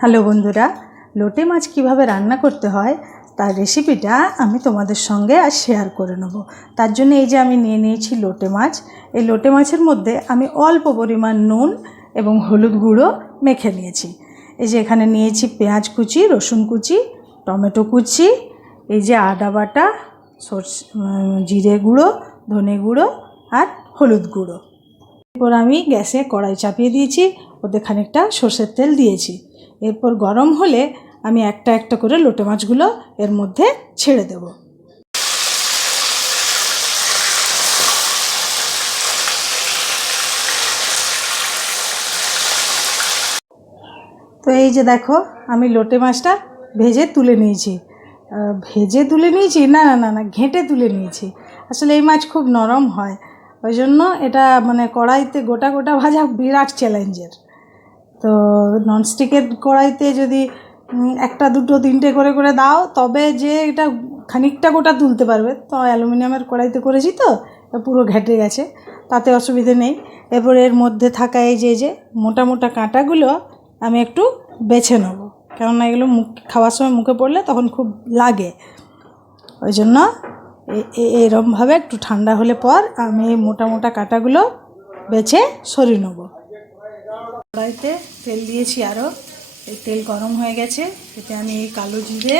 Hello বন্ধুরা, লোটে মাছ কিভাবে রান্না করতে হয় তার রেসিপিটা আমি তোমাদের সঙ্গে আজ শেয়ার করে নেব। তার জন্য এই যে আমি নিয়ে নিয়েছি লোটে মাছ। এই লোটে মাছের মধ্যে আমি অল্প পরিমাণ নুন এবং হলুদ গুঁড়ো মেখে নিয়েছি। এই যে এখানে নিয়েছি পেঁয়াজ কুচি, রসুন কুচি, টমেটো কুচি, এই যে আদা বাটা, জিরে গুঁড়ো, ধনে গুঁড়ো আর হলুদ গুঁড়ো। এরপর আমি গ্যাসে কড়াই চাপিয়ে দিয়েছি, ওতে খানিকটা সর্ষের তেল দিয়েছি। এরপর গরম হলে আমি একটা একটা করে লোটে মাছগুলো এর মধ্যে ছেড়ে দেব। তো এই যে দেখো, আমি লোটে মাছটা ভেজে তুলে নিয়েছি। না, ঘেঁটে তুলে নিয়েছি। আসলে এই মাছ খুব নরম হয়, ওই জন্য এটা মানে কড়াইতে গোটা গোটা ভাজা বিরাট চ্যালেঞ্জের। তো ননস্টিকের কড়াইতে যদি একটা দুটো তিনটে করে করে দাও তবে যে এটা খানিকটা গোটা তুলতে পারবে। তো অ্যালুমিনিয়ামের কড়াইতে করেছি, তো পুরো ঘেঁটে গেছে, তাতে অসুবিধে নেই। এরপর এর মধ্যে থাকা এই যে মোটা মোটা কাঁটাগুলো আমি একটু বেছে নেবো, কেননা এগুলো খাওয়ার সময় মুখে পড়লে তখন খুব লাগে। ওই জন্য এরমভাবে একটু ঠান্ডা হলে পর আমি এই মোটা মোটা কাঁটাগুলো বেছে সরিয়ে নেবো। কড়াইতে তেল দিয়েছি আরও, এই তেল গরম হয়ে গেছে। এতে আমি এই কালো জিরে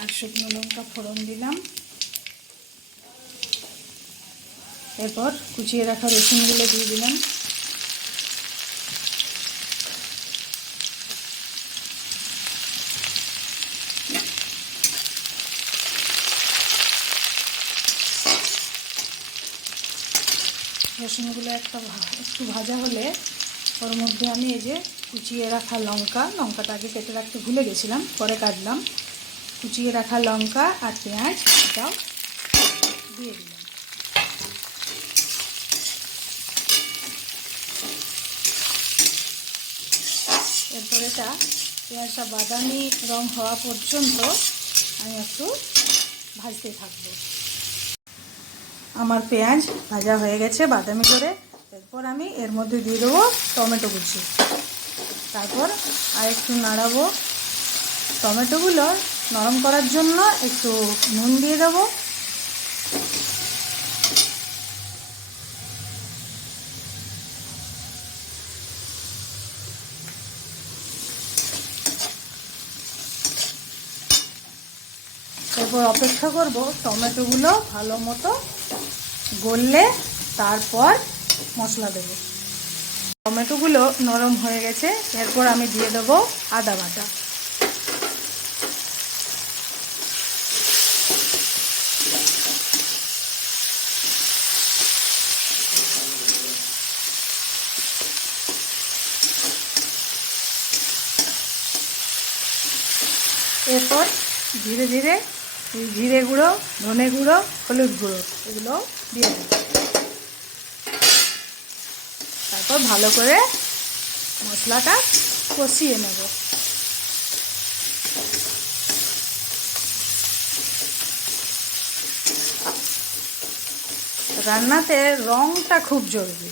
আর শুকনো লঙ্কা ফোড়ন দিলাম। এরপর কুচিয়ে রাখা রসুনগুলো দিয়ে দিলাম। রসুনগুলো একটু ভাজা হলে ওর মধ্যে আমি এই যে কুচিয়ে রাখা লঙ্কাটা আগে কেটে রাখতে ভুলে গেছিলাম, পরে কাটলাম। কুচিয়ে রাখা লঙ্কা আর পেঁয়াজ এটাও দিয়ে দিলাম। এরপর এটা পেঁয়াজটা বাদামি রং হওয়া পর্যন্ত আমি একটু ভাজতে থাকবো। আমার পেঁয়াজ ভাজা হয়ে গেছে বাদামি করে। এরপর আমি এর মধ্যে দিয়ে দেবো টমেটো কুচি। তারপর আর একটু নাড়াবো। টমেটোগুলো নরম করার জন্য একটু নুন দিয়ে দেবো। এরপর অপেক্ষা করব টমেটোগুলো ভালো মতো গললে, তারপর মশলা দেবো। টমেটোগুলো নরম হয়ে গেছে, এরপর আমি দিয়ে দেবো আদা বাটা। এরপর ধীরে ধীরে জিরে গুঁড়ো, ধনে গুঁড়ো, হলুদ গুঁড়ো এগুলো দিয়ে দেব। তারপর ভালো করে মশলাটা কষিয়ে নেব। রান্নাতে রঙটা খুব জরুরি।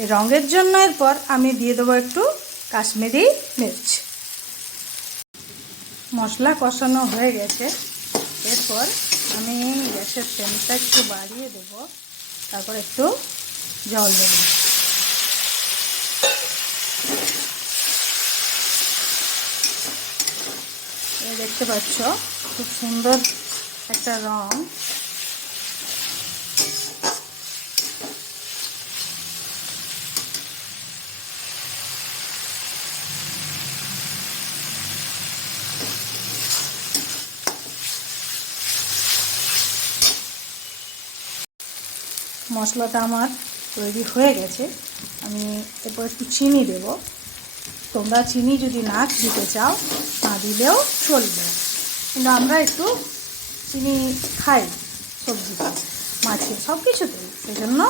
এই রঙের জন্য এরপর আমি দিয়ে দেবো একটু কাশ্মীরি মির্চ। মশলা কষানো হয়ে গেছে, এরপর আমি গ্যাসের ফ্লেমটা একটু বাড়িয়ে দেবো। তারপর একটু জল দেব। দেখতে পাচ্ছ খুব সুন্দর একটা রং। মশলাটা আমার তৈরি হয়ে গেছে। আমি এরপর একটু চিনি দেব। তোমরা চিনি যদি না দিতে চাও না দিলেও চলবে, কিন্তু আমরা একটু চিনি খাই সবজিতে, মাছে, সব কিছুতেই, সেই জন্য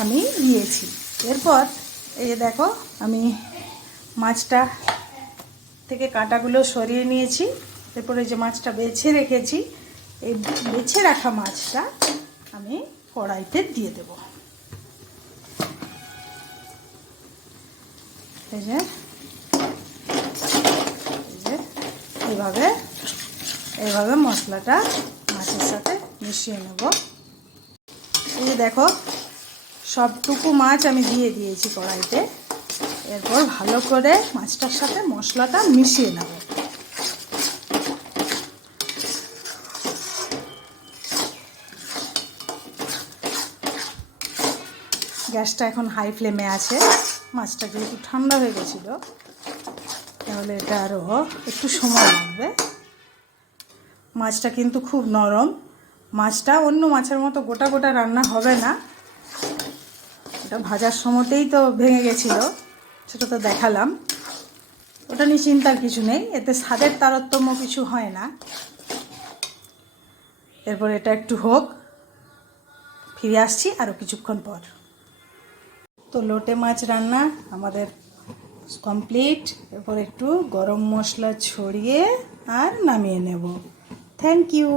আমি দিয়েছি। এরপর এই দেখো, আমি মাছটা থেকে কাঁটাগুলো সরিয়ে নিয়েছি। এরপরে যে মাছটা বেছে রেখেছি, এই বেছে রাখা মাছটা আমি কড়াইতে দিয়ে দেব। এই যে এইভাবে এইভাবে মশলাটা মাছের সাথে মিশিয়ে নেব। এই যে দেখো সবটুকু মাছ আমি দিয়ে দিয়েছি কড়াইতে। এরপর ভালো করে মাছটার সাথে মশলাটা মিশিয়ে নেব। গ্যাসটা এখন হাই ফ্লেমে আছে। মাছটা যেহেতু ঠান্ডা হয়ে গেছিলো তাহলে এটা আরও একটু সময় লাগবে। মাছটা কিন্তু খুব নরম। মাছটা অন্য মাছের মতো গোটা গোটা রান্না হবে না, ওটা ভাজার সময়তেই তো ভেঙে গেছিলো, সেটা তো দেখালাম। ওটা নিয়ে চিন্তার কিছু নেই, এতে স্বাদের তারতম্য কিছু হয় না। এরপর এটা একটু হোক, ফিরে আসছি আরও কিছুক্ষণ পর। তো লোটে মাছ রান্না আমাদের কমপ্লিট। এরপর একটু গরম মশলা ছড়িয়ে আর নামিয়ে নেব। Thank you.